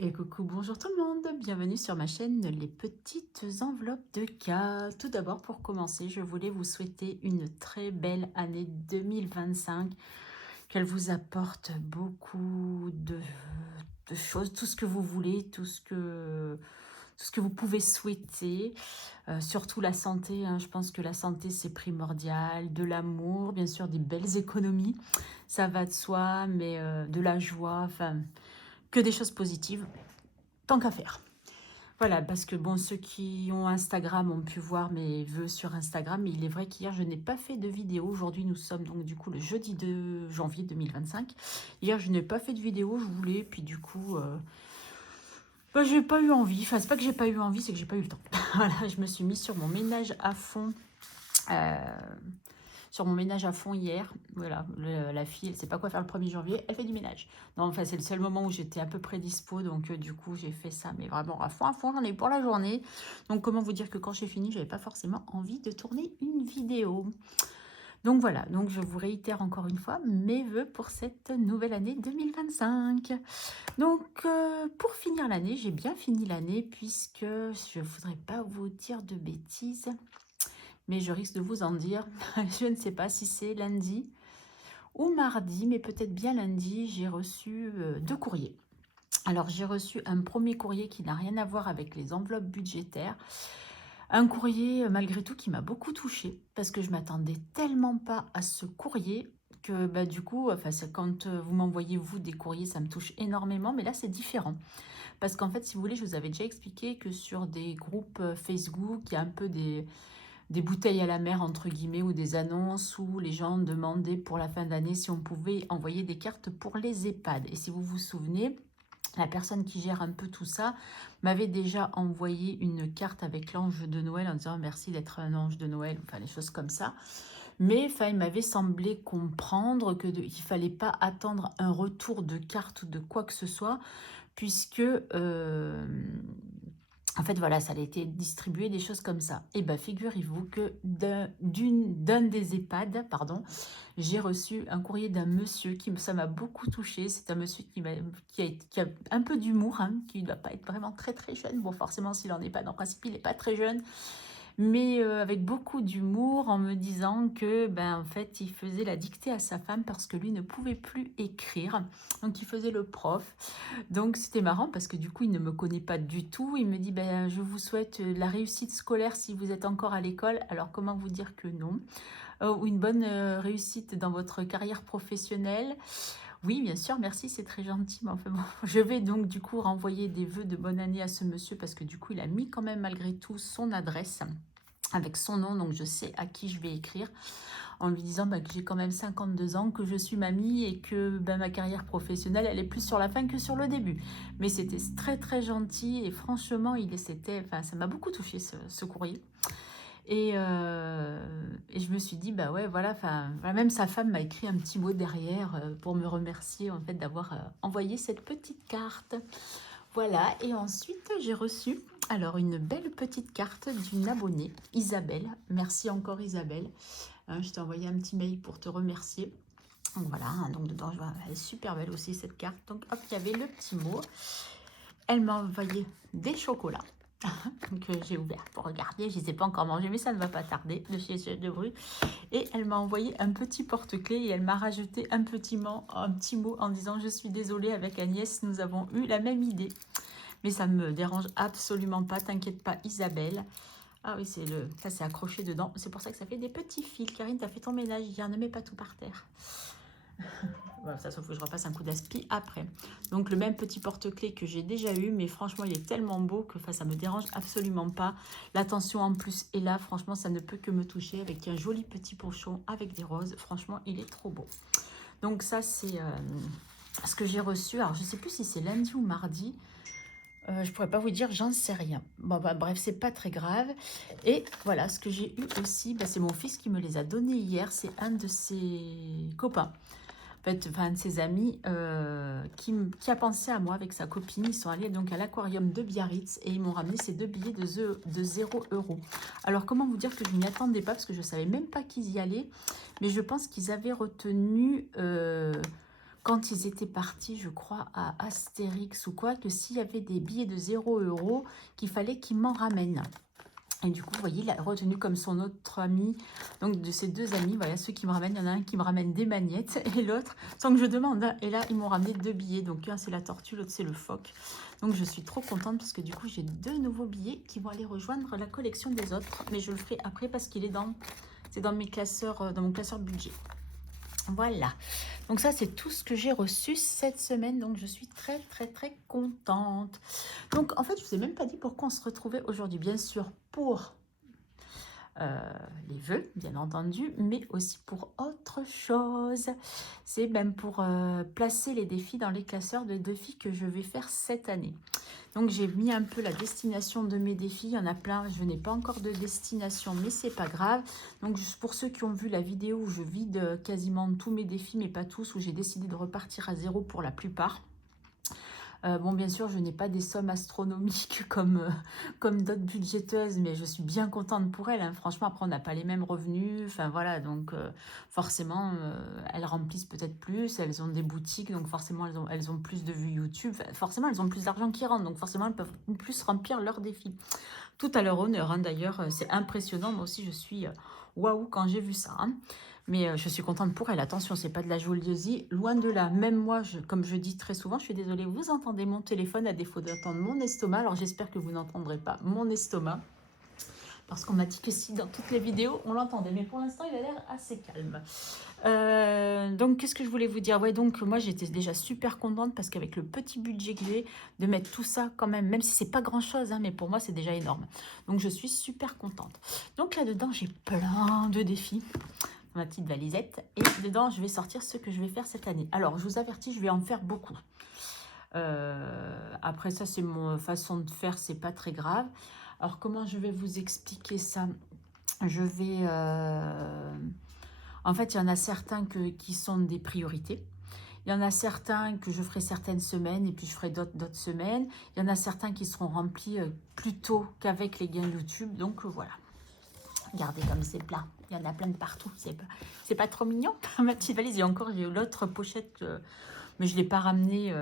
Et coucou, bonjour tout le monde, bienvenue sur ma chaîne Les Petites Enveloppes de K. Tout d'abord, pour commencer, je voulais vous souhaiter une très belle année 2025, qu'elle vous apporte beaucoup de choses, tout ce que vous voulez, tout ce que vous pouvez souhaiter, surtout la santé, hein. Je pense que la santé c'est primordial, de l'amour, bien sûr des belles économies, ça va de soi, mais de la joie, enfin que des choses positives. Tant qu'à faire. Voilà, parce que bon, ceux qui ont Instagram ont pu voir mes vœux sur Instagram. Mais il est vrai qu'hier, je n'ai pas fait de vidéo. Aujourd'hui, nous sommes donc du coup le jeudi 2 janvier 2025. Hier, je n'ai pas fait de vidéo, je voulais. Puis du coup, bah, j'ai pas eu envie. Enfin, c'est pas que j'ai pas eu envie, c'est que j'ai pas eu le temps. Voilà, je me suis mis sur mon ménage à fond. euh, sur mon ménage à fond hier. Voilà, la fille, elle sait pas quoi faire le 1er janvier, elle fait du ménage. Non, enfin, c'est le seul moment où j'étais à peu près dispo, donc du coup, j'ai fait ça, mais vraiment à fond, j'en ai pour la journée. Donc, comment vous dire que quand j'ai fini, j'avais pas forcément envie de tourner une vidéo. Donc voilà, donc je vous réitère encore une fois mes vœux pour cette nouvelle année 2025. Donc, pour finir l'année, j'ai bien fini l'année puisque je ne voudrais pas vous dire de bêtises, mais je risque de vous en dire. Je ne sais pas si c'est lundi ou mardi, mais peut-être bien lundi, j'ai reçu 2 courriers. Alors, j'ai reçu un premier courrier qui n'a rien à voir avec les enveloppes budgétaires. Un courrier, malgré tout, qui m'a beaucoup touchée parce que je m'attendais tellement pas à ce courrier que bah, du coup, enfin, quand vous m'envoyez, vous, des courriers, ça me touche énormément, mais là, c'est différent. Parce qu'en fait, si vous voulez, je vous avais déjà expliqué que sur des groupes Facebook, il y a un peu des bouteilles à la mer, entre guillemets, ou des annonces où les gens demandaient pour la fin d'année si on pouvait envoyer des cartes pour les EHPAD. Et si vous vous souvenez, la personne qui gère un peu tout ça m'avait déjà envoyé une carte avec l'ange de Noël en disant merci d'être un ange de Noël, enfin des choses comme ça. Mais enfin, il m'avait semblé comprendre qu'il ne fallait pas attendre un retour de carte ou de quoi que ce soit, puisque en fait, voilà, ça a été distribué, des choses comme ça. Et bien, figurez-vous que d'un des EHPAD, pardon, j'ai reçu un courrier d'un monsieur ça m'a beaucoup touchée. C'est un monsieur qui a un peu d'humour, hein, qui ne doit pas être vraiment très très jeune. Bon, forcément, s'il n'en est pas, dans le principe, il n'est pas très jeune, mais avec beaucoup d'humour, en me disant que, ben, en fait, il faisait la dictée à sa femme parce que lui ne pouvait plus écrire. Donc, il faisait le prof. Donc, c'était marrant parce que du coup, il ne me connaît pas du tout. Il me dit, ben, je vous souhaite la réussite scolaire si vous êtes encore à l'école. Alors, comment vous dire que non? Ou une bonne réussite dans votre carrière professionnelle. Oui, bien sûr, merci, c'est très gentil. Mais enfin bon, je vais donc du coup renvoyer des vœux de bonne année à ce monsieur parce que du coup, il a mis quand même malgré tout son adresse avec son nom, donc je sais à qui je vais écrire en lui disant bah, que j'ai quand même 52 ans, que je suis mamie et que bah, ma carrière professionnelle, elle est plus sur la fin que sur le début. Mais c'était très très gentil et franchement, enfin, ça m'a beaucoup touché ce courrier. Et je me suis dit, bah ouais, voilà, enfin, même sa femme m'a écrit un petit mot derrière pour me remercier en fait d'avoir envoyé cette petite carte. Voilà, et ensuite j'ai reçu alors une belle petite carte d'une abonnée, Isabelle. Merci encore Isabelle. Je t'ai envoyé un petit mail pour te remercier. Donc voilà, hein, donc dedans, elle est super belle aussi cette carte. Donc hop, il y avait le petit mot. Elle m'a envoyé des chocolats. Donc j'ai ouvert pour regarder, je ne les ai pas encore mangés, mais ça ne va pas tarder, de chez Chef de Bru. Et elle m'a envoyé un petit porte-clés et elle m'a rajouté un petit mot en disant je suis désolée, avec Agnès, nous avons eu la même idée. Mais ça ne me dérange absolument pas, t'inquiète pas Isabelle. Ah oui, ça c'est accroché dedans, c'est pour ça que ça fait des petits fils. Karine, t'as fait ton ménage hier, ne mets pas tout par terre. Voilà, ça, sauf que je repasse un coup d'aspi après. Donc, le même petit porte-clés que j'ai déjà eu, mais franchement, il est tellement beau que ça me dérange absolument pas. L'attention en plus est là, franchement, ça ne peut que me toucher avec un joli petit pochon avec des roses. Franchement, il est trop beau. Donc, ça, c'est ce que j'ai reçu. Alors, je ne sais plus si c'est lundi ou mardi. Je pourrais pas vous dire, j'en sais rien. Bon, bah, bref, c'est pas très grave. Et voilà, ce que j'ai eu aussi, bah, c'est mon fils qui me les a donnés hier. C'est un de ses copains. En fait, enfin, un de ses amis qui a pensé à moi avec sa copine. Ils sont allés donc à l'aquarium de Biarritz et ils m'ont ramené ces 2 billets de 0 €. Alors, comment vous dire que je n'y attendais pas parce que je ne savais même pas qu'ils y allaient. Mais je pense qu'ils avaient retenu quand ils étaient partis, je crois, à Astérix ou quoi, que s'il y avait des billets de 0 €, qu'il fallait qu'ils m'en ramènent. Et du coup, vous voyez, il a retenu comme son autre ami, donc de ces deux amis, voilà, ceux qui me ramènent, il y en a un qui me ramène des magnettes, et l'autre, sans que je demande, hein, et là, ils m'ont ramené 2 billets, donc un c'est la tortue, l'autre c'est le phoque. Donc je suis trop contente, parce que du coup, j'ai 2 nouveaux billets qui vont aller rejoindre la collection des autres, mais je le ferai après, parce qu'il est c'est dans mes classeurs, dans mon classeur budget. Voilà, donc ça c'est tout ce que j'ai reçu cette semaine, donc je suis très très très contente. Donc en fait je vous ai même pas dit pourquoi on se retrouvait aujourd'hui, bien sûr pour les vœux bien entendu, mais aussi pour autre chose. C'est même pour placer les défis dans les classeurs de défis que je vais faire cette année. Donc j'ai mis un peu la destination de mes défis, il y en a plein, je n'ai pas encore de destination, mais c'est pas grave. Donc juste pour ceux qui ont vu la vidéo où je vide quasiment tous mes défis, mais pas tous, où j'ai décidé de repartir à zéro pour la plupart. Bon, bien sûr, je n'ai pas des sommes astronomiques comme d'autres budgéteuses, mais je suis bien contente pour elles, hein. Franchement, après, on n'a pas les mêmes revenus. Enfin, voilà, donc forcément, elles remplissent peut-être plus. Elles ont des boutiques, donc forcément, elles ont plus de vues YouTube. Enfin, forcément, elles ont plus d'argent qui rentre, donc forcément, elles peuvent plus remplir leurs défis. Tout à leur honneur, hein, d'ailleurs, c'est impressionnant. Moi aussi, je suis waouh quand j'ai vu ça, hein. Mais je suis contente pour elle. Attention, c'est pas de la jalousie, loin de là. Même moi, comme je dis très souvent, je suis désolée, vous entendez mon téléphone à défaut d'entendre mon estomac. Alors j'espère que vous n'entendrez pas mon estomac. Parce qu'on m'a dit que si dans toutes les vidéos, on l'entendait. Mais pour l'instant, il a l'air assez calme. Donc, qu'est-ce que je voulais vous dire? Ouais, donc moi, j'étais déjà super contente parce qu'avec le petit budget que j'ai, de mettre tout ça quand même si c'est pas grand-chose, hein, mais pour moi, c'est déjà énorme. Donc, je suis super contente. Donc, là-dedans, j'ai plein de défis. Ma petite valisette. Et dedans, je vais sortir ce que je vais faire cette année. Alors, je vous avertis, je vais en faire beaucoup. Après ça, c'est mon façon de faire, c'est pas très grave. Alors, comment je vais vous expliquer ça? Je vais... En fait, il y en a certains qui sont des priorités. Il y en a certains que je ferai certaines semaines et puis je ferai d'autres semaines. Il y en a certains qui seront remplis plus tôt qu'avec les gains YouTube. Donc, voilà. Regardez comme c'est plat. Il y en a plein de partout. C'est pas trop mignon. Ma petite valise. Et encore, j'ai l'autre pochette, mais je ne l'ai pas ramené.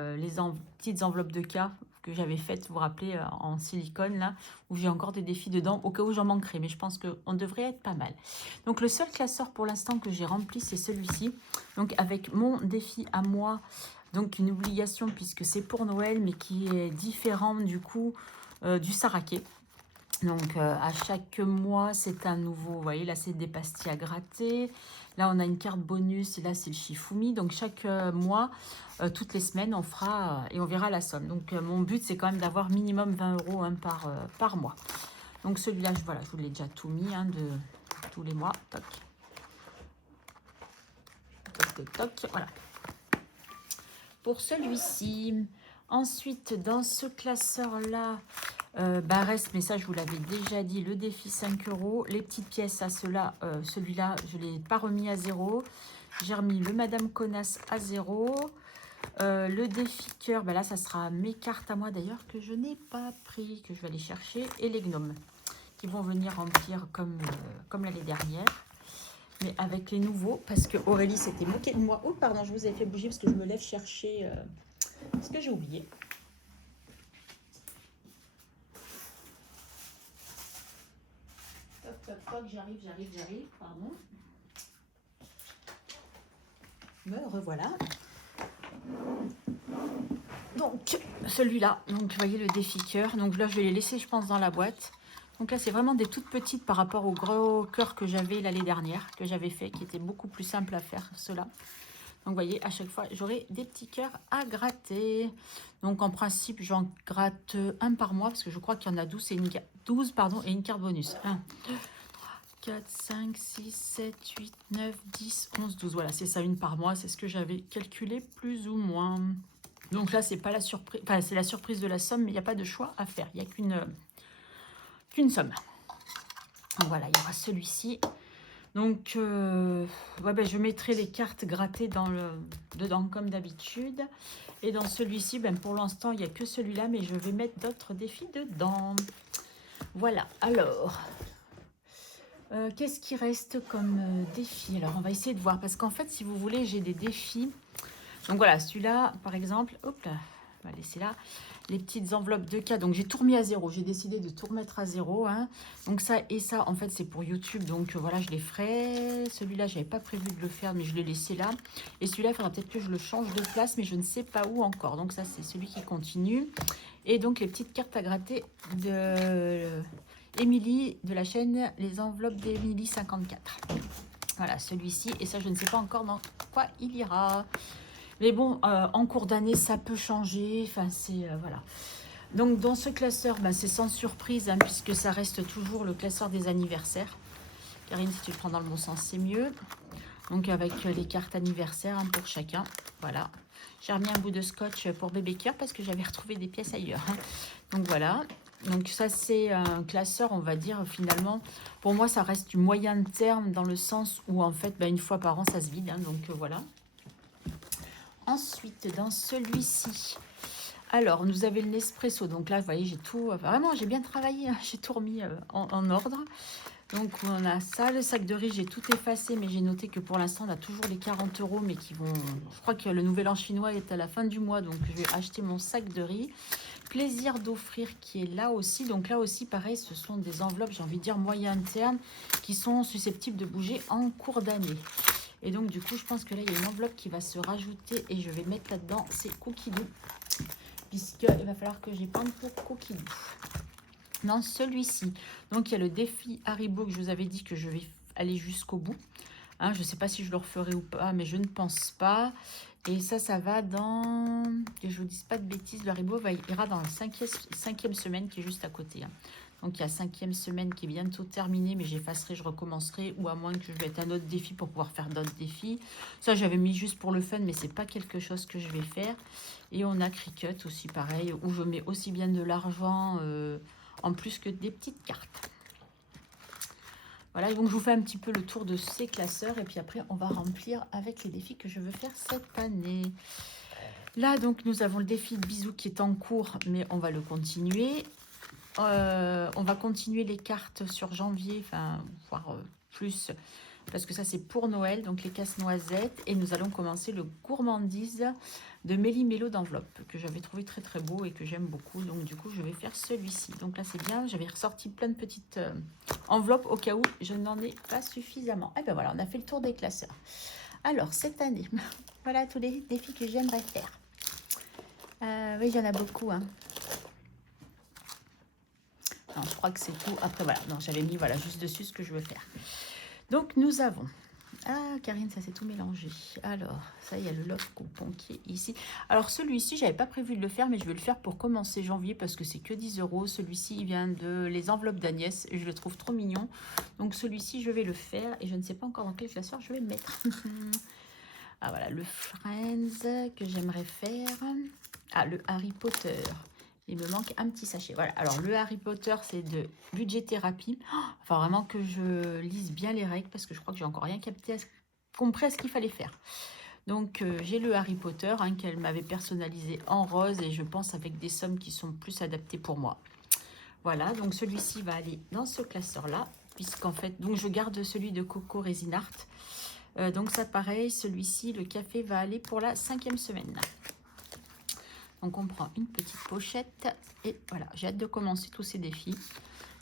Petites enveloppes de cas que j'avais faites, vous vous rappelez, en silicone, là, où j'ai encore des défis dedans, au cas où j'en manquerai. Mais je pense qu'on devrait être pas mal. Donc, le seul classeur pour l'instant que j'ai rempli, c'est celui-ci. Donc, avec mon défi à moi, donc une obligation, puisque c'est pour Noël, mais qui est différent, du coup, du Saraké. Donc, à chaque mois, c'est un nouveau. Vous voyez, là, c'est des pastilles à gratter. Là, on a une carte bonus. Et là, c'est le Shifumi. Donc, chaque mois, toutes les semaines, on fera et on verra la somme. Donc, mon but, c'est quand même d'avoir minimum 20 € hein, par mois. Donc, celui-là, voilà, je vous l'ai déjà tout mis hein, de tous les mois. Toc. Toc, toc, toc. Voilà. Pour celui-ci. Ensuite, dans ce classeur-là, reste, mais ça je vous l'avais déjà dit, le défi 5 €. Les petites pièces à celui-là, je ne l'ai pas remis à 0. J'ai remis le Madame Connasse à 0. Le défi cœur, là ça sera mes cartes à moi d'ailleurs que je n'ai pas pris, que je vais aller chercher. Et les gnomes qui vont venir remplir comme l'année dernière. Mais avec les nouveaux, parce que Aurélie s'était moquée de moi. Oh pardon, je vous ai fait bouger parce que je me lève chercher ce que j'ai oublié. Toc, toc, j'arrive, pardon. Me revoilà. Donc, celui-là, donc vous voyez le défi cœur. Donc là, je vais les laisser, je pense, dans la boîte. Donc là, c'est vraiment des toutes petites par rapport au gros cœur que j'avais l'année dernière, que j'avais fait, qui était beaucoup plus simple à faire, cela. Donc, vous voyez, à chaque fois, j'aurai des petits cœurs à gratter. Donc, en principe, j'en gratte un par mois, parce que je crois qu'il y en a 12 et une carte bonus. 1, 2, 4, 5, 6, 7, 8, 9, 10, 11, 12. Voilà, c'est ça, une par mois. C'est ce que j'avais calculé plus ou moins. Donc là, c'est pas la surprise. Enfin, c'est la surprise de la somme, mais il n'y a pas de choix à faire. Il n'y a qu'une somme. Donc voilà, il y aura celui-ci. Donc, je mettrai les cartes grattées dedans comme d'habitude. Et dans celui-ci, pour l'instant, il n'y a que celui-là, mais je vais mettre d'autres défis dedans. Voilà, alors... qu'est-ce qui reste comme défi? Alors, on va essayer de voir. Parce qu'en fait, si vous voulez, j'ai des défis Donc voilà, celui-là, par exemple, hop là, on va laisser là, les petites enveloppes de cas. Donc j'ai tout remis à zéro, j'ai décidé de tout remettre à zéro. Hein. Donc ça et ça, en fait, c'est pour YouTube. Donc voilà, je les ferai. Celui-là, j'avais pas prévu de le faire, mais je l'ai laissé là. Et celui-là, il faudra peut-être que je le change de place, mais je ne sais pas où encore. Donc ça, c'est celui qui continue. Et donc les petites cartes à gratter de Émilie, de la chaîne Les Enveloppes d'Émilie 54. Voilà, celui-ci. Et ça, je ne sais pas encore dans quoi il ira. Mais bon, en cours d'année, ça peut changer. Enfin, c'est... voilà. Donc, dans ce classeur, ben, c'est sans surprise, hein, puisque ça reste toujours le classeur des anniversaires. Karine, si tu le prends dans le bon sens, c'est mieux. Donc, avec les cartes anniversaires, hein, pour chacun. Voilà. J'ai remis un bout de scotch pour bébé cœur parce que j'avais retrouvé des pièces ailleurs. Hein. Donc, voilà. Donc, ça, c'est un classeur, on va dire, finalement. Pour moi, ça reste du moyen terme dans le sens où, en fait, ben, une fois par an, ça se vide. Hein, donc, voilà. Ensuite, dans celui-ci, alors, nous avons le Nespresso. Donc là, vous voyez, j'ai tout... Vraiment, j'ai bien travaillé. Hein, j'ai tout remis en ordre. Donc, on a ça. Le sac de riz, j'ai tout effacé. Mais j'ai noté que pour l'instant, on a toujours les 40 €. Mais qui vont... Je crois que le nouvel an chinois est à la fin du mois. Donc, je vais acheter mon sac de riz. Plaisir d'offrir qui est là aussi. Donc là aussi, pareil, ce sont des enveloppes, j'ai envie de dire, moyen interne, qui sont susceptibles de bouger en cours d'année. Et donc, du coup, je pense que là, il y a une enveloppe qui va se rajouter et je vais mettre là-dedans ces cookies doux. Puisqu'il va falloir que j'épande pour cookies doux. Dans celui-ci, donc il y a le défi Haribo que je vous avais dit que je vais aller jusqu'au bout. Hein, je ne sais pas si je le referai ou pas, mais je ne pense pas. Et ça va dans... Que je ne vous dise pas de bêtises, le Haribo ira dans la cinquième semaine qui est juste à côté. Hein. Donc, il y a 5e semaine qui est bientôt terminée, mais j'effacerai, je recommencerai, ou à moins que je mette un autre défi pour pouvoir faire d'autres défis. Ça, j'avais mis juste pour le fun, mais c'est pas quelque chose que je vais faire. Et on a Cricut aussi, pareil, où je mets aussi bien de l'argent en plus que des petites cartes. Voilà, donc je vous fais un petit peu le tour de ces classeurs, et puis après, on va remplir avec les défis que je veux faire cette année. Là, donc, nous avons le défi de bisous qui est en cours, mais on va le continuer. On va continuer les cartes sur janvier, enfin, voire plus, parce que ça, c'est pour Noël, donc les casse-noisettes. Et nous allons commencer le gourmandise de Méli-Mélo d'enveloppe, que j'avais trouvé très très beau et que j'aime beaucoup. Donc, du coup, je vais faire celui-ci. Donc là, c'est bien. J'avais ressorti plein de petites enveloppes au cas où je n'en ai pas suffisamment. Et ben voilà, on a fait le tour des classeurs. Alors, cette année, voilà tous les défis que j'aimerais faire. Oui, il y en a beaucoup, hein. Non, je crois que c'est tout. Après, voilà. Non, j'avais mis, voilà, juste dessus ce que je veux faire. Donc, nous avons... Ah, Karine, ça s'est tout mélangé. Alors, ça, il y a le Love Coupon qui est ici. Alors, celui-ci, j'avais pas prévu de le faire, mais je vais le faire pour commencer janvier parce que c'est que 10 €. Celui-ci, il vient de les enveloppes d'Agnès et je le trouve trop mignon. Donc, celui-ci, je vais le faire et je ne sais pas encore dans quel classeur je vais le mettre. Ah, voilà, le Friends que j'aimerais faire. Ah, le Harry Potter. Il me manque un petit sachet. Voilà. Alors, le Harry Potter, c'est de budget thérapie. Enfin, vraiment que je lise bien les règles parce que je crois que j'ai encore rien capté, compris à ce qu'il fallait faire. Donc, j'ai le Harry Potter hein, qu'elle m'avait personnalisé en rose et je pense avec des sommes qui sont plus adaptées pour moi. Voilà. Donc, celui-ci va aller dans ce classeur-là puisqu'en fait, donc je garde celui de Coco Resin Art. Donc, ça, pareil, celui-ci, le café va aller pour la 5e semaine. Donc, on prend une petite pochette et voilà, j'ai hâte de commencer tous ces défis.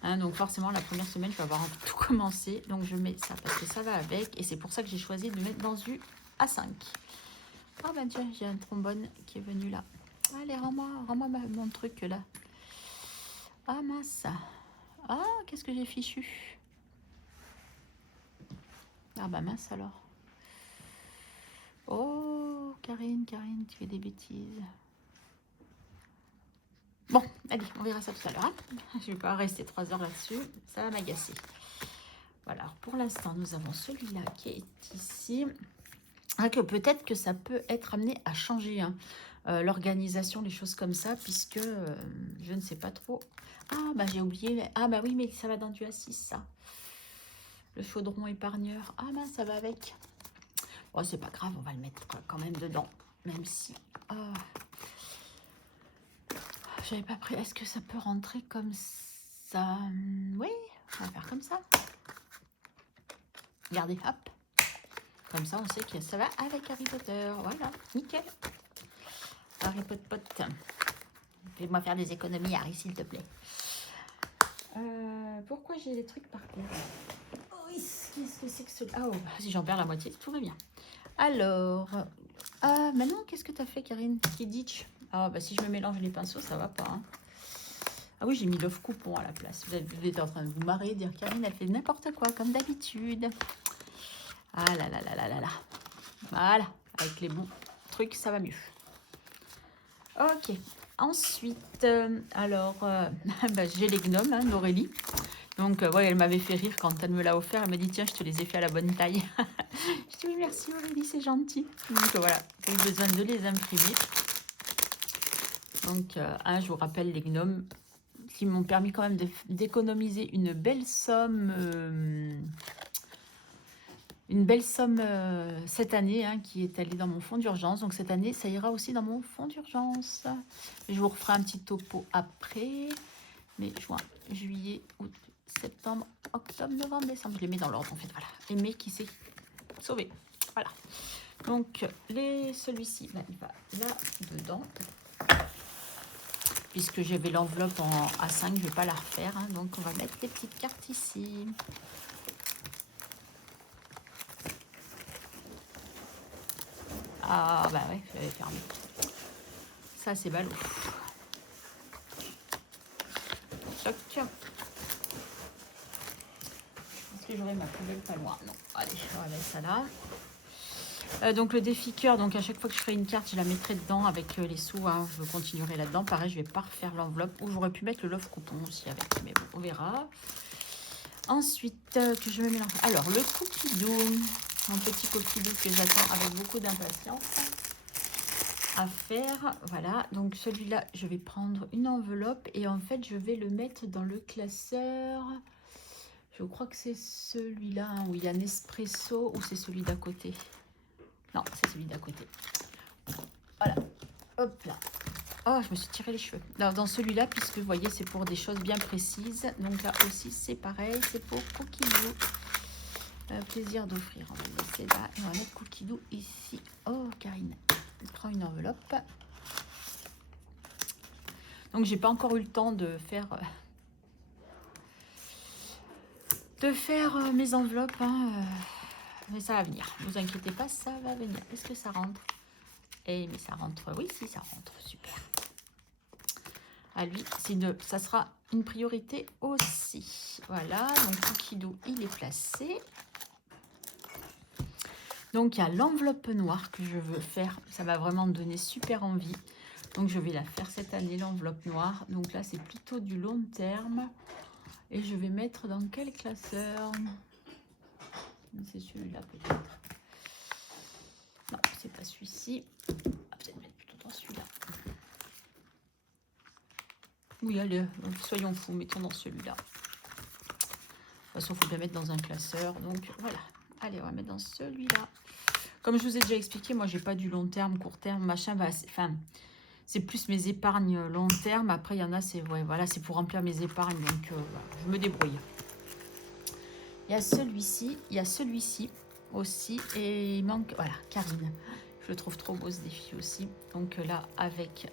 Hein, donc, forcément, la première semaine, je vais avoir envie de tout commencer. Donc, je mets ça parce que ça va avec. Et c'est pour ça que j'ai choisi de mettre dans du A5. Ah, ben tiens, j'ai un trombone qui est venu là. Allez, rends-moi mon truc là. Ah, mince. Ah, qu'est-ce que j'ai fichu? Ah, bah mince alors. Oh, Karine, tu fais des bêtises. Bon, allez, on verra ça tout à l'heure. Hein. Je ne vais pas rester 3 heures là-dessus. Ça va m'agacer. Voilà, alors pour l'instant, nous avons celui-là qui est ici. Ah, que peut-être que ça peut être amené à changer hein, l'organisation, les choses comme ça, puisque je ne sais pas trop. Ah, bah j'ai oublié. Ah, bah oui, mais ça va dans du A6, ça. Le chaudron épargneur. Ah, mince, ça va avec. Oh, c'est pas grave, on va le mettre quand même dedans. Même si... j'avais pas pris. Est-ce que ça peut rentrer comme ça? Oui, on va faire comme ça. Regardez, hop. Comme ça, on sait que ça va avec Harry Potter. Voilà, nickel. Harry Potter. Fais-moi faire des économies, Harry, s'il te plaît. Pourquoi j'ai des trucs par terre? Oh, qu'est-ce que c'est que ce... Ah, oh, si j'en perds la moitié, tout va bien. Alors, maintenant, qu'est-ce que tu as fait, Karine? Kidditch. Ah, bah si je me mélange les pinceaux, ça va pas. Hein. Ah oui, j'ai mis l'off coupon à la place. Vous êtes en train de vous marrer, dire Karine, elle fait n'importe quoi, comme d'habitude. Ah là là là là là là. Voilà, avec les bons trucs, ça va mieux. Ok. Ensuite, alors, bah, j'ai les gnomes, hein, d'Aurélie. Donc, ouais, elle m'avait fait rire quand elle me l'a offert. Elle m'a dit, tiens, je te les ai fait à la bonne taille. Je dis, oui, merci Aurélie, c'est gentil. Donc, voilà, j'ai eu besoin de les imprimer. Donc, je vous rappelle les gnomes qui m'ont permis quand même d'économiser une belle somme. Cette année, hein, qui est allée dans mon fonds d'urgence. Donc cette année, ça ira aussi dans mon fonds d'urgence. Je vous referai un petit topo après. Mais juin, juillet, août, septembre, octobre, novembre, décembre. Je les mets dans l'ordre en fait. Voilà. Et mai qui s'est sauvé. Voilà. Donc celui-ci, bah, il va là-dedans. Puisque j'avais l'enveloppe en A5, je ne vais pas la refaire. Hein, donc on va mettre les petites cartes ici. Ah bah ouais, je l'avais fermé. Ça c'est ballot. Toc. Est-ce que j'aurai ma poubelle pas loin? Non. Allez, on va mettre ça là. Donc le défi cœur, donc à chaque fois que je ferai une carte, je la mettrai dedans avec les sous. Hein, je continuerai là-dedans. Pareil, je vais pas refaire l'enveloppe. Ou j'aurais pu mettre le love coupon aussi avec. Mais bon, on verra. Ensuite, que je me mélange. Alors, le cookie dough. Mon petit cookie dough que j'attends avec beaucoup d'impatience à faire. Voilà, donc celui-là, je vais prendre une enveloppe et en fait, je vais le mettre dans le classeur. Je crois que c'est celui-là, hein, où il y a Nespresso, ou c'est celui d'à côté. Non, c'est celui d'à côté. Voilà, hop là. Oh, je me suis tiré les cheveux. Dans celui-là, puisque vous voyez, c'est pour des choses bien précises. Donc là aussi, c'est pareil, c'est pour Cookie Dough. Plaisir d'offrir. On va le laisser là et on va mettre Cookie Dough ici. Oh, Karine, prends une enveloppe. Donc, j'ai pas encore eu le temps de faire mes enveloppes. Hein, mais ça va venir. Ne vous inquiétez pas, ça va venir. Est-ce que ça rentre? Eh, mais ça rentre. Oui, si, ça rentre. Super. À lui, ça sera une priorité aussi. Voilà. Donc, Cookie Dough, il est placé. Donc, il y a l'enveloppe noire que je veux faire. Ça va vraiment me donner super envie. Donc, je vais la faire cette année, l'enveloppe noire. Donc là, c'est plutôt du long terme. Et je vais mettre dans quel classeur? C'est celui-là peut-être. Non, c'est pas celui-ci. On va peut-être mettre plutôt dans celui-là. Oui, allez, soyons fous, mettons dans celui-là. De toute façon, il faut bien mettre dans un classeur. Donc, voilà. Allez, on va mettre dans celui-là. Comme je vous ai déjà expliqué, moi, j'ai pas du long terme, court terme, machin. Enfin, c'est plus mes épargnes long terme. Après, il y en a, c'est voilà, c'est pour remplir mes épargnes. Donc, voilà, je me débrouille. Il y a celui-ci aussi. Et il manque, voilà, Karine. Je le trouve trop beau ce défi aussi. Donc là, avec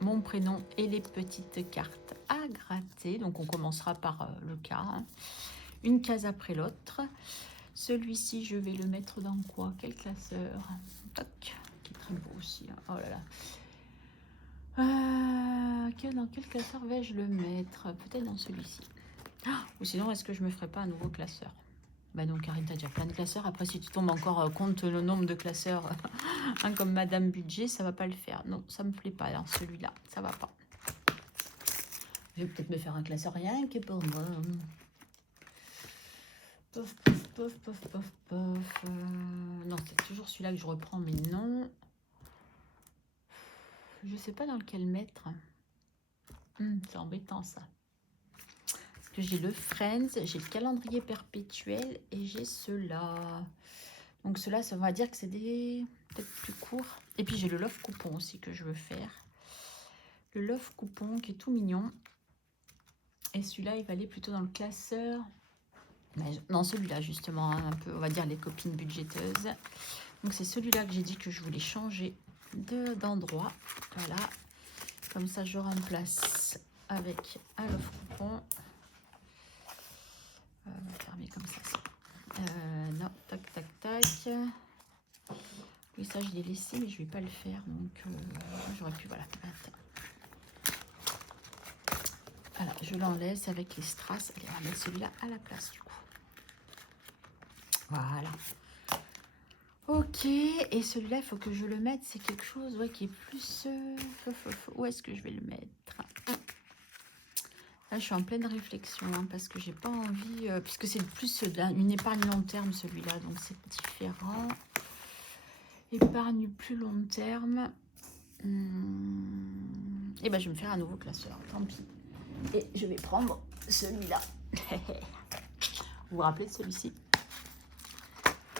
mon prénom et les petites cartes à gratter. Donc on commencera par le cas. Hein. Une case après l'autre. Celui-ci, je vais le mettre dans quoi? Quel classeur? Toc, qui est très beau aussi. Hein. Oh là là. Dans quel classeur vais-je le mettre? Peut-être dans celui-ci. Ou sinon, est-ce que je me ferai pas un nouveau classeur? Bah non, Karine, t'as déjà plein de classeurs. Après, si tu tombes encore compte le nombre de classeurs, hein, comme Madame Budget, ça va pas le faire. Non, ça me plaît pas, alors celui-là, ça va pas. Je vais peut-être me faire un classeur rien que pour moi. Pof, pof, pof, pof, pof, pof. Non, c'est toujours celui-là que je reprends, mais non. Je sais pas dans lequel mettre. C'est embêtant, ça. Que j'ai le Friends, j'ai le calendrier perpétuel et j'ai ceux-là. Donc ceux-là, ça va dire que c'est des peut-être plus courts. Et puis j'ai le Love Coupon aussi que je veux faire. Le Love Coupon qui est tout mignon. Et celui-là, il va aller plutôt dans le classeur. Non, celui-là, justement, hein, un peu, on va dire, les copines budgéteuses. Donc, c'est celui-là que j'ai dit que je voulais changer d'endroit. Voilà. Comme ça, je remplace avec un love coupon. On va fermer comme ça. Non, tac, tac, tac. Oui, ça, je l'ai laissé, mais je vais pas le faire. Donc, j'aurais pu, voilà. Voilà, je l'enlaisse avec les strass. Allez, on va mettre celui-là à la place, du coup. Voilà. Ok, et celui-là, il faut que je le mette. C'est quelque chose ouais, qui est plus... où est-ce que je vais le mettre? Là, je suis en pleine réflexion, hein, parce que j'ai pas envie... puisque c'est plus une épargne long terme, celui-là. Donc, c'est différent. Épargne plus long terme. Et ben, je vais me faire un nouveau classeur. Tant pis. Et je vais prendre celui-là. Vous vous rappelez de celui-ci?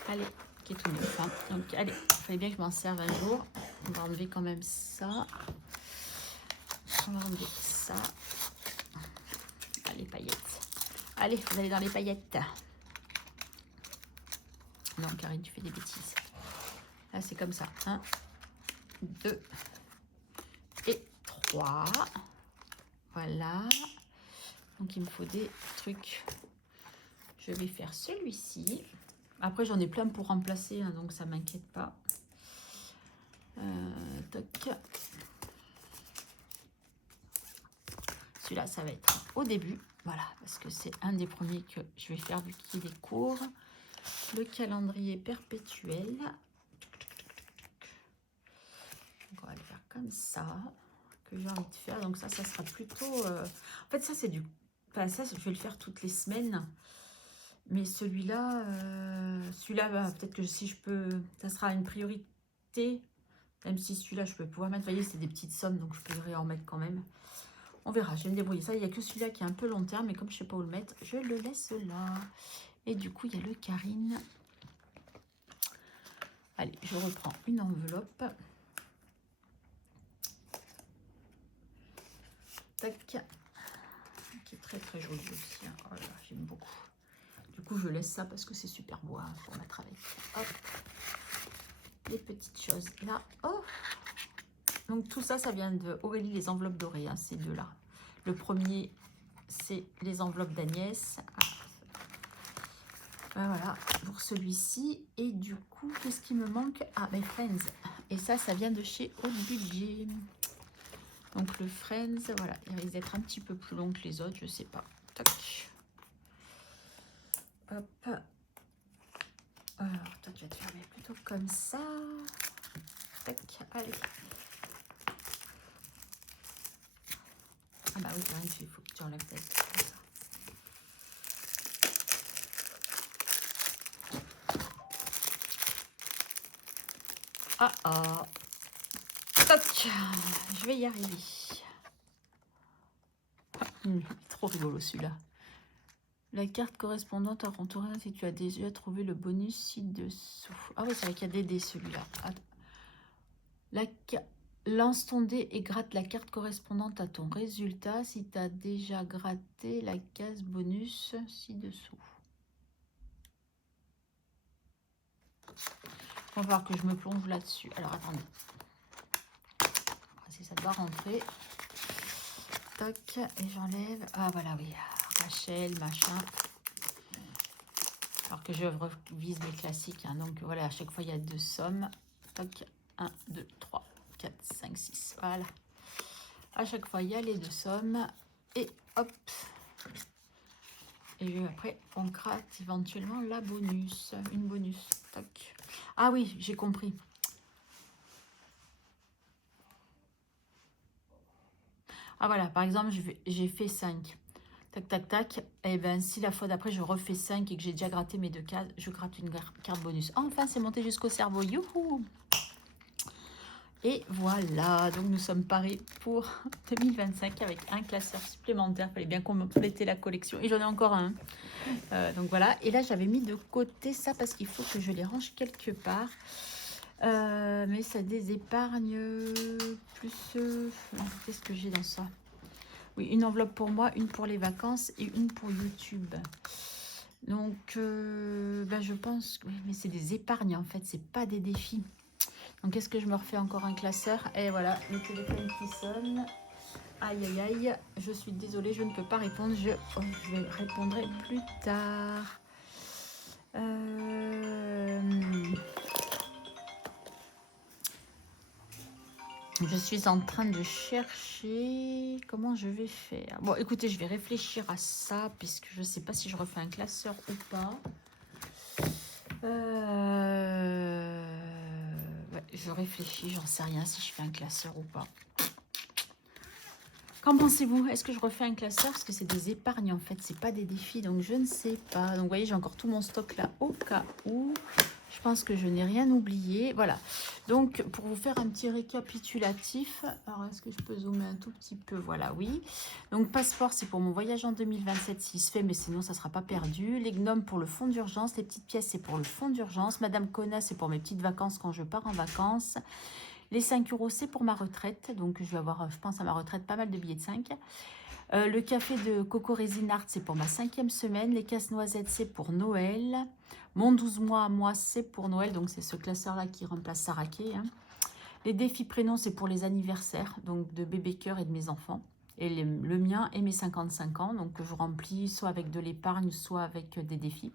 Allez, qui est tout neuf. Hein. Donc, allez, il fallait bien que je m'en serve un jour. On va enlever quand même ça. On va enlever ça. Allez, paillettes. Allez, vous allez dans les paillettes. Non, Karine, tu fais des bêtises. Là, c'est comme ça. 1, 2 et 3. Voilà. Donc, il me faut des trucs. Je vais faire celui-ci. Après, j'en ai plein pour remplacer, hein, donc ça ne m'inquiète pas. Toc. Celui-là, ça va être au début. Voilà, parce que c'est un des premiers que je vais faire vu qu'il est court. Le calendrier perpétuel. Donc, on va le faire comme ça. Que j'ai envie de faire. Donc ça sera plutôt... En fait, ça, c'est du... Enfin, ça, je vais le faire toutes les semaines. Mais celui-là, peut-être que si je peux... Ça sera une priorité. Même si celui-là, je peux pouvoir mettre... Vous voyez, c'est des petites sommes, donc je pourrais en mettre quand même. On verra, je vais me débrouiller. Ça, il n'y a que celui-là qui est un peu long terme. Mais comme je ne sais pas où le mettre, je le laisse là. Et du coup, il y a le Karine. Allez, je reprends une enveloppe. Tac. Qui est très très joli aussi. Hein. Oh là là, j'aime beaucoup. Du coup, je laisse ça parce que c'est super beau hein, pour mettre avec. Hop. Les petites choses là. Oh. Donc tout ça, ça vient de Aurélie, les enveloppes dorées. Hein, ces deux-là. Le premier, c'est les enveloppes d'Agnès. Voilà, pour celui-ci. Et du coup, qu'est-ce qui me manque? Ah, mes Friends. Et ça vient de chez Haute Budget. Donc le Friends, voilà, il risque d'être un petit peu plus long que les autres, je sais pas. Tac. Hop. Alors, toi, tu vas te fermer plutôt comme ça. Tac, allez. Ah bah oui, quand même, il faut que tu enlèves ta tête comme ça. Ah ah. Toc. Je vais y arriver. Trop rigolo celui-là. La carte correspondante à ton tour si tu as déjà trouvé le bonus ci-dessous. Ah oui, c'est vrai qu'il y a des dés celui-là. Lance ton dé et gratte la carte correspondante à ton résultat si tu as déjà gratté la case bonus ci-dessous. Il va falloir que je me plonge là-dessus. Alors, attendez. Si ça doit rentrer. Tac, et j'enlève. Ah, voilà, oui. Rachel, machin. Alors que je revise mes classiques. Hein. Donc, voilà, à chaque fois, il y a 2 sommes. Tac, 1, 2, 3, 4, 5, 6. Voilà. À chaque fois, il y a les 2 sommes. Et hop. Et après, on gratte éventuellement la bonus. Une bonus. Tac. Ah oui, j'ai compris. Ah voilà, par exemple, j'ai fait 5. Tac, tac, tac. Et bien, si la fois d'après, je refais 5 et que j'ai déjà gratté mes 2 cases, je gratte une carte bonus. Enfin, c'est monté jusqu'au cerveau. Youhou! Et voilà, donc nous sommes parés pour 2025 avec un classeur supplémentaire. Il fallait bien compléter la collection. Et j'en ai encore un. Donc voilà. Et là, j'avais mis de côté ça parce qu'il faut que je les range quelque part. Mais ça des épargnes plus... Qu'est-ce que j'ai dans ça? Oui, une enveloppe pour moi, une pour les vacances et une pour YouTube. Donc, je pense... Oui, mais c'est des épargnes, en fait. C'est pas des défis. Donc, est-ce que je me refais encore un classeur? Et voilà, le téléphone qui sonne. Aïe, aïe, aïe. Je suis désolée, je ne peux pas répondre. Je répondrai plus tard. Je suis en train de chercher comment je vais faire. Bon, écoutez, je vais réfléchir à ça, puisque je ne sais pas si je refais un classeur ou pas. Ouais, je réfléchis, j'en sais rien si je fais un classeur ou pas. Qu'en pensez-vous? Est-ce que je refais un classeur? Parce que c'est des épargnes en fait, c'est pas des défis, donc je ne sais pas. Donc vous voyez, j'ai encore tout mon stock là au cas où. Je pense que je n'ai rien oublié. Voilà. Donc pour vous faire un petit récapitulatif, alors est-ce que je peux zoomer un tout petit peu? Voilà, oui. Donc passeport, c'est pour mon voyage en 2027 s'il se fait, mais sinon ça ne sera pas perdu. Les gnomes pour le fonds d'urgence, les petites pièces, c'est pour le fonds d'urgence. Madame Kona, c'est pour mes petites vacances quand je pars en vacances. Les 5 euros, c'est pour ma retraite. Donc, je vais avoir, je pense, à ma retraite, pas mal de billets de 5. Le café de Coco Résinart, c'est pour ma 5e semaine. Les casse-noisettes, c'est pour Noël. Mon 12 mois à moi, c'est pour Noël. Donc, c'est ce classeur-là qui remplace Saraké. Hein. Les défis prénoms, c'est pour les anniversaires, donc de bébé cœur et de mes enfants. Et le mien et mes 55 ans. Donc, je remplis soit avec de l'épargne, soit avec des défis.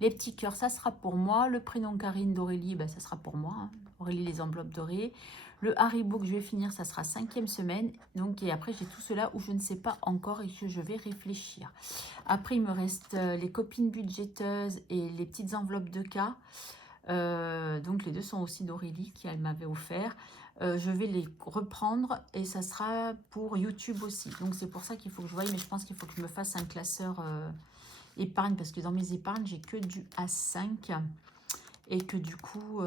Les petits cœurs, ça sera pour moi. Le prénom Karine d'Aurélie, ça sera pour moi. Hein. Aurélie, les enveloppes dorées. Le Haribo que je vais finir, ça sera 5e semaine. Donc, et après, j'ai tout cela où je ne sais pas encore et que je vais réfléchir. Après, il me reste les copines budgéteuses et les petites enveloppes de cas. Donc, les deux sont aussi d'Aurélie qui elle m'avait offert. Je vais les reprendre et ça sera pour YouTube aussi. Donc, c'est pour ça qu'il faut que je voie, mais je pense qu'il faut que je me fasse un classeur... épargne, parce que dans mes épargnes, j'ai que du A5 et que du coup,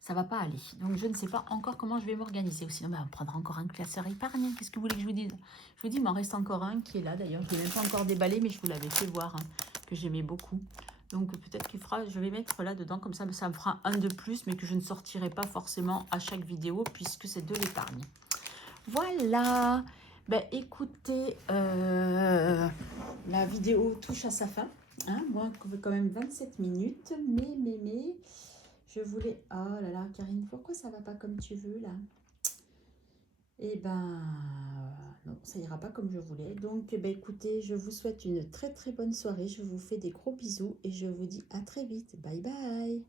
ça va pas aller. Donc, je ne sais pas encore comment je vais m'organiser. Ou sinon, on prendra encore un classeur épargne. Qu'est-ce que vous voulez que je vous dise? Je vous dis, il m'en reste encore un qui est là. D'ailleurs, je ne l'ai même pas encore déballé, mais je vous l'avais fait voir, hein, que j'aimais beaucoup. Donc, peut-être qu'il fera, je vais mettre là dedans, comme ça me fera un de plus, mais que je ne sortirai pas forcément à chaque vidéo, puisque c'est de l'épargne. Voilà. Écoutez, la vidéo touche à sa fin. Hein, moi, quand même 27 minutes. Mais, je voulais... Oh là là, Karine, pourquoi ça va pas comme tu veux, là? Eh ben, non, ça ira pas comme je voulais. Donc, écoutez, je vous souhaite une très très bonne soirée. Je vous fais des gros bisous et je vous dis à très vite. Bye bye.